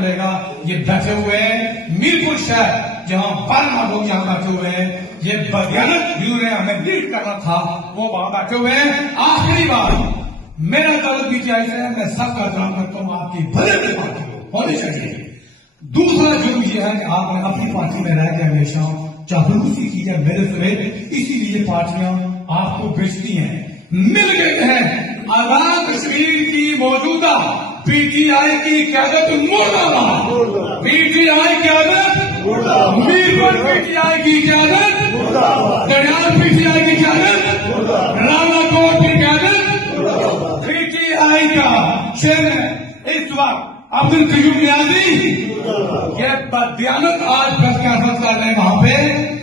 لے گا. یہ بیٹھے ہوئے ہیں میرپور شہر جہاں 12 لوگ یہاں بیٹھے ہوئے ہیں. یہ بدیانت جنہوں نے ہمیں لیڈ کرنا تھا وہ وہاں بیٹھے ہوئے ہیں. آخری بار میرا تعلق بھی چاہیے سے میں سب کا احترام کرتا ہوں, آپ کی بھلے کی پارٹی ہونی چاہیے. دوسرا جرم یہ ہے کہ آپ نے اپنی پارٹی میں رہ کے ہمیشہ چاپلوسی کی ہے میرے سمیت, اسی لیے پارٹیاں آپ کو بیچتی ہیں. مل گئے ہیں آزاد کشمیر کی موجودہ پی ٹی آئی کی قیادت مردہ باد, پی ٹی آئی قیادت میرپور پی ٹی آئی کی قیادت, کڑیال پی ٹی آئی کی قیادت, رانا کوٹ کی قیادت, پی ٹی آئی کا چیئرمین اس وقت عبد القیوم نیازی. یہ بدیانت آج پریس کانفرنس کر رہے ہیں وہاں پہ,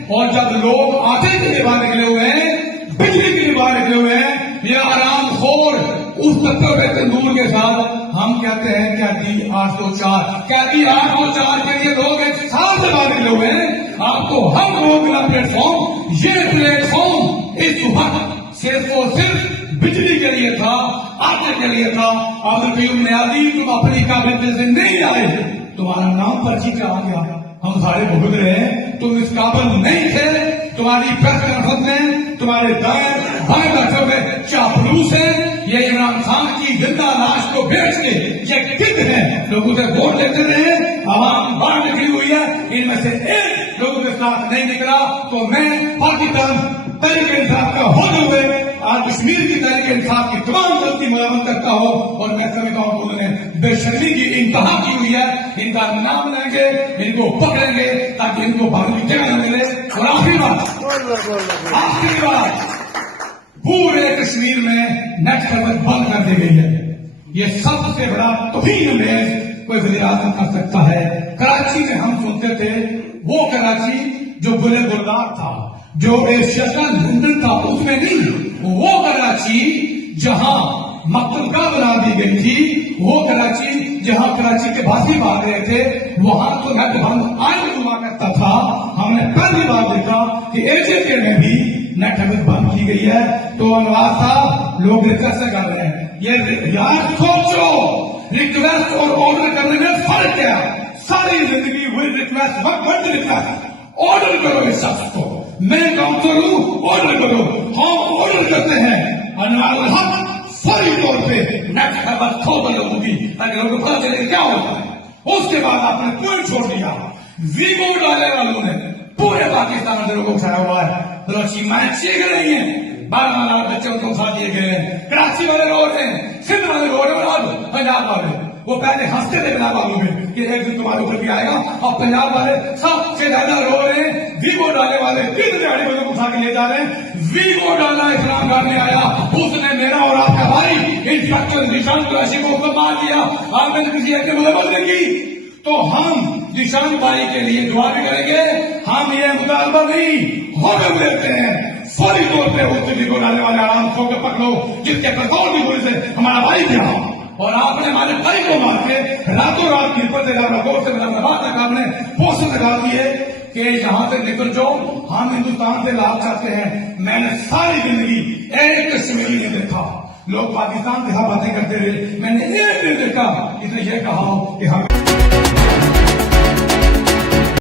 اور جب لوگ آتے کے لیے باہر نکلے ہوئے ہیں, بجلی کے لیے باہر نکلے ہوئے ہیں, یہ آرام خور اس تطور تندور کے ساتھ ہم کہتے ہیں قیدی 804, قیدی 804 کے لیے لوگ ایک سال سے باہر نکلے ہوئے ہیں. آپ کو ہم لوگ ملا پلیٹ فارم, یہ پلیٹ فارم اس وقت صرف اور صرف بجلی کے لیے تھا, آٹے کے لیے تھا. عبد القیوم نیازی تم اپنی قابلیت سے نہیں آئے, تمہارا نام پرچی کا آ گیا, ہم سارے بھگت رہے ہیں, تم اس قابل نہیں تھے. تمہاری پریس کانفرنس میں تمہارے دائیں بائیں بیٹھے ہوئے چاپلوس ہیں. یہ عمران خان کی زندہ لاش کو بیچ کے یہ کت ہے, لوگوں سے ووٹ لیتے رہے, عوام باہر نکلی ہوئی ہے, ان میں سے ایک لوگوں کے ساتھ نہیں نکلا. تو میں پاکستان تحریک انصاف کا ہوتے ہوئے آج کشمیر کی تحریک انصاف کی تمام غلطی مرمت کرتا ہوں, اور میں سمجھتا ہوں کہ انہوں نے بے شرمی کی انتہا کی ہوئی ہے. ان کا نام لیں گے, ان کو پکڑیں گے تاکہ ان کو باہر کی جگہ نہ ملے. اور آخری بات پورے کشمیر میں نیٹ سروس بند کر دی گئی ہے. یہ سب سے بڑا توہین امیز کوئی وزیر اعظم کر سکتا ہے. کراچی میں ہم سنتے تھے وہ کراچی جو گلے گلدار تھا, جو ایشیا کا لندن تھا, اس میں نہیں. وہ کراچی جہاں مکتبہ بنا دی گئی تھی, وہ کراچی جہاں کراچی کے باسی بھاگ رہے تھے, وہاں تو نیٹ بند آئے ہوا کرتا تھا. ہم نے پہلی بار دیکھا کہ ایجنٹ میں بھی نیٹ بند کی گئی ہے. تو نواز صاحب لوگ ریکویسٹ کر رہے ہیں, یہ یار سوچو ریکویسٹ اور آرڈر کرنے میں فرق کیا. ساری زندگی ہوئی ریکویسٹ, وقت ریکویسٹ, آرڈر کرو اس شخص کو. میں کاؤنسلر ہوں, آرڈر کرو. ہم آرڈر کرتے ہیں انوار الحق فوری طور پہ نیٹ خبر کھول لوگوں کی, تاکہ لوگوں کو پتا چلے کیا ہوتا ہے. اس کے بعد آپ نے پوائنٹ چھوڑ دیا. ویگو ڈالے والوں نے پورے پاکستان میں لوگوں کو اٹھایا ہوا ہے. بلوچی مائیں چیخ رہی ہیں, 12 بچوں کو کھا دیے گئے ہیں. کراچی والے رو رہے ہیں, سندھ والے رو رہے ہیں, اور پنجاب والے وہ پہلے ہنستے تھے پنجاب والوں میں کہ ایک دن تمہارے اوپر بھی آئے گا, اور پنجاب والے سب سے زیادہ رو رہے ہیں. ویگو ڈالے والے 3 دہاڑی والوں کو اٹھا کے لے جا رہے ہیں. ویگو ڈالا اسلام کرنے آیا, اس نے میرا اور آپ کا بھائی انسپیکٹر نشان قریشی کو حکم مار دیا. آپ نے کسی ایک ملامت نہیں کی, تو ہم نشان بھائی کے لیے دعا بھی کریں گے. ہم یہ مطالبہ نہیں حکم دیتے ہیں فوری طور پہ اس ویگو ڈالنے والے آرام کھو کے پکڑو, جس کے کنٹرول بھی ہونے سے ہمارا بھائی تھا. اور آپ نے ہمارے بھائی کو مار کے راتوں رات کی پر سے بات تک آپ نے پوسٹر لگا دیے کہ یہاں سے نکل جاؤ, ہم ہندوستان سے لاپ چاہتے ہیں. میں نے ساری زندگی ایک کشمیری نہیں دیکھا, لوگ پاکستان سے باتیں کرتے رہے, میں نے ایک نہیں دیکھا اس نے یہ کہا کہ ہم